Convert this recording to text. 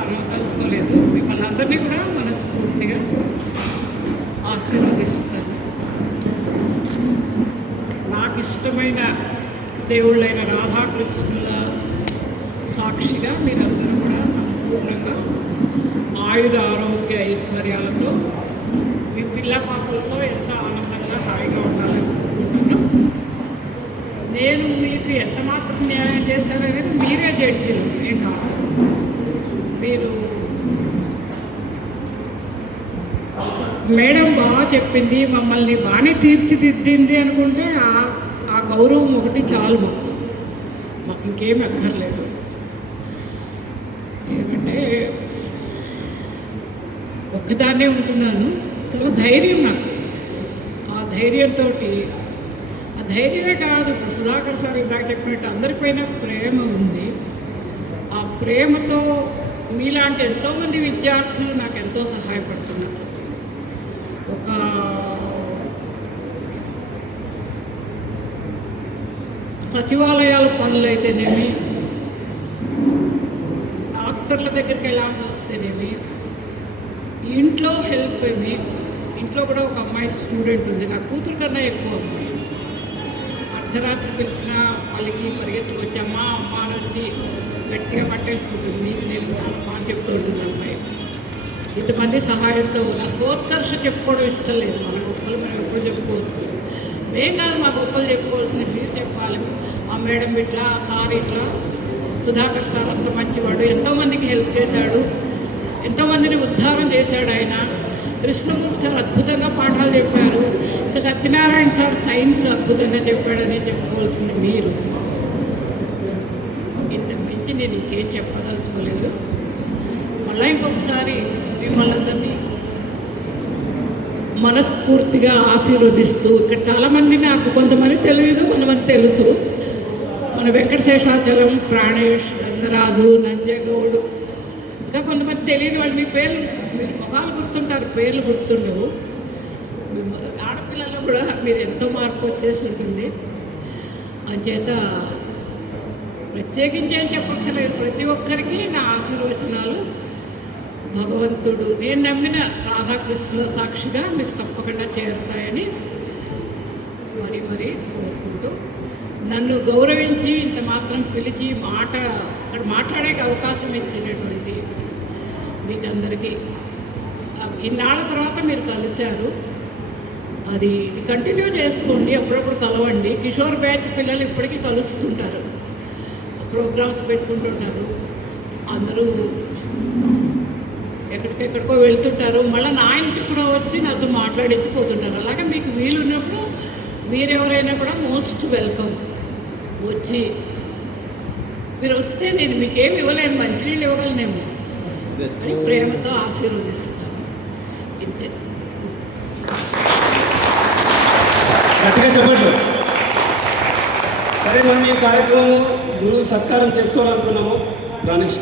అనదలుచుకోలేదు. మిమ్మల్ని అందరినీ కూడా మనస్ఫూర్తిగా ఆశీర్వదిస్తాను. నాకు ఇష్టమైన దేవుళ్ళైన రాధాకృష్ణుల సాక్షిగా మీరందరూ కూడా సంపూర్ణంగా ఆయుధ ఆరోగ్య ఐశ్వర్యాలతో మీ పిల్ల పాపలతో ఎంత ఆనందంగా హాయిగా ఉండాలని కోరుకుంటున్నాను. నేను మీకు ఎంత మాత్రం న్యాయం చేశాననేది మీరే జడ్జిలు, ఏం కాదు. మీరు మేడం బాగా చెప్పింది, మమ్మల్ని బాగానే తీర్చిదిద్దింది అనుకుంటే ఆ గౌరవం ఒకటి చాలు. మాకు ఇంకేం అక్కర్లేదు. ఏమంటే ఒక్కదాన్నే ఉంటున్నాను, చాలా ధైర్యం నాకు. ఆ ధైర్యంతో, ఆ ధైర్యమే కాదు, ఇప్పుడు సుధాకర్ సార్ ఇందాక చెప్పినట్టు అందరిపైన ప్రేమ ఉంది. ఆ ప్రేమతో మీలాంటి ఎంతోమంది విద్యార్థులు నాకు ఎంతో సహాయపడుతున్నారు. ఒక సచివాలయాల పనులు అయితేనేమి, డాక్టర్ల దగ్గరికి వెళ్ళాల్సి వస్తేనేమి, ఇంట్లో హెల్ప్ ఏమి. ఇంట్లో కూడా ఒక అమ్మాయి స్టూడెంట్ ఉంది, నా కూతురు కన్నా ఎక్కువ అమ్మాయి. అర్ధరాత్రి పిలిచిన వాళ్ళకి పరిగెత్తుకు వచ్చి అమ్మ అమ్మ అని వచ్చి గట్టిగా పట్టేసుకుంటుంది. నీకు నేను అని చెప్తూ ఉంటుంది అమ్మాయి. ఇంతమంది సహాయంతో నా స్వోత్కర్ష చెప్పుకోవడం ఇష్టం లేదు. మన గొప్పలు మనం ఎప్పుడు చెప్పుకోవచ్చు. మేం కాదు మా గొప్పలు చెప్పుకోవాల్సింది మీరు చెప్పాలి. ఆ మేడం ఇట్లా, ఆ సార్ ఇట్లా, సుధాకర్ సార్ అంత మంచివాడు, ఎంతోమందికి హెల్ప్ చేశాడు, ఎంతోమందిని ఉద్ధారం చేశాడు ఆయన. కృష్ణమూర్తి సార్ అద్భుతంగా పాఠాలు చెప్పారు. ఇంకా సత్యనారాయణ సార్ సైన్స్ అద్భుతంగా చెప్పాడని చెప్పుకోవాల్సింది మీరు. ఇంతకు మించి నేను ఇంకేం చెప్పదలుచుకోలేదు. మళ్ళీ ఇంకొకసారి మిమ్మల్ని అందరినీ మనస్ఫూర్తిగా ఆశీర్వదిస్తూ, ఇక్కడ చాలామంది నాకు కొంతమంది తెలియదు, కొంతమంది తెలుసు. మన వెంకటశేషాచలం, ప్రాణేష్, గంగరాజు, నంజగౌడు, ఇంకా కొంతమంది తెలియని వాళ్ళు. మీ పేర్లు, మీరు ముఖాలు గుర్తుంటారు, పేర్లు గుర్తుండవు. ఆడపిల్లల్లో కూడా మీరు ఎంతో మార్పు వచ్చేసి ఉంటుంది. అంచేత ప్రత్యేకించి ఏం చెప్పక్కర్లేదు. ప్రతి ఒక్కరికి నా ఆశీర్వచనాలు భగవంతుడు, నేను నమ్మిన రాధాకృష్ణుల సాక్షిగా మీకు తప్పకుండా చేరుతాయని మరీ మరీ కోరుకుంటూ, నన్ను గౌరవించి ఇంత మాత్రం పిలిచి అక్కడ మాట్లాడే అవకాశం ఇచ్చినటువంటి మీకందరికీ, ఇన్నాళ్ళ తర్వాత మీరు కలిశారు, అది కంటిన్యూ చేసుకోండి. అప్పుడప్పుడు కలవండి. కిషోర్ బ్యాచ్ పిల్లలు ఇప్పటికీ కలుస్తుంటారు, ప్రోగ్రామ్స్ పెట్టుకుంటుంటారు. అందరూ ఎక్కడికెక్కడికో వెళ్తుంటారు. మళ్ళీ నా ఇంటికి కూడా వచ్చి నాతో మాట్లాడించిపోతుంటారు. అలాగే మీకు వీలున్నప్పుడు మీరెవరైనా కూడా మోస్ట్ వెల్కమ్. వచ్చి మీరు వస్తే నేను మీకేమి ఇవ్వలేను, మంచినీళ్ళు ఇవ్వగలనేమో అని ప్రేమతో ఆశీర్వదిస్తాను. ఇంతే. గట్టిగా చెప్పండి. సరే, మనం ఈ కార్యక్రమం గురువు సత్కారం చేసుకోవాలనుకున్నాము. ప్రాణేష్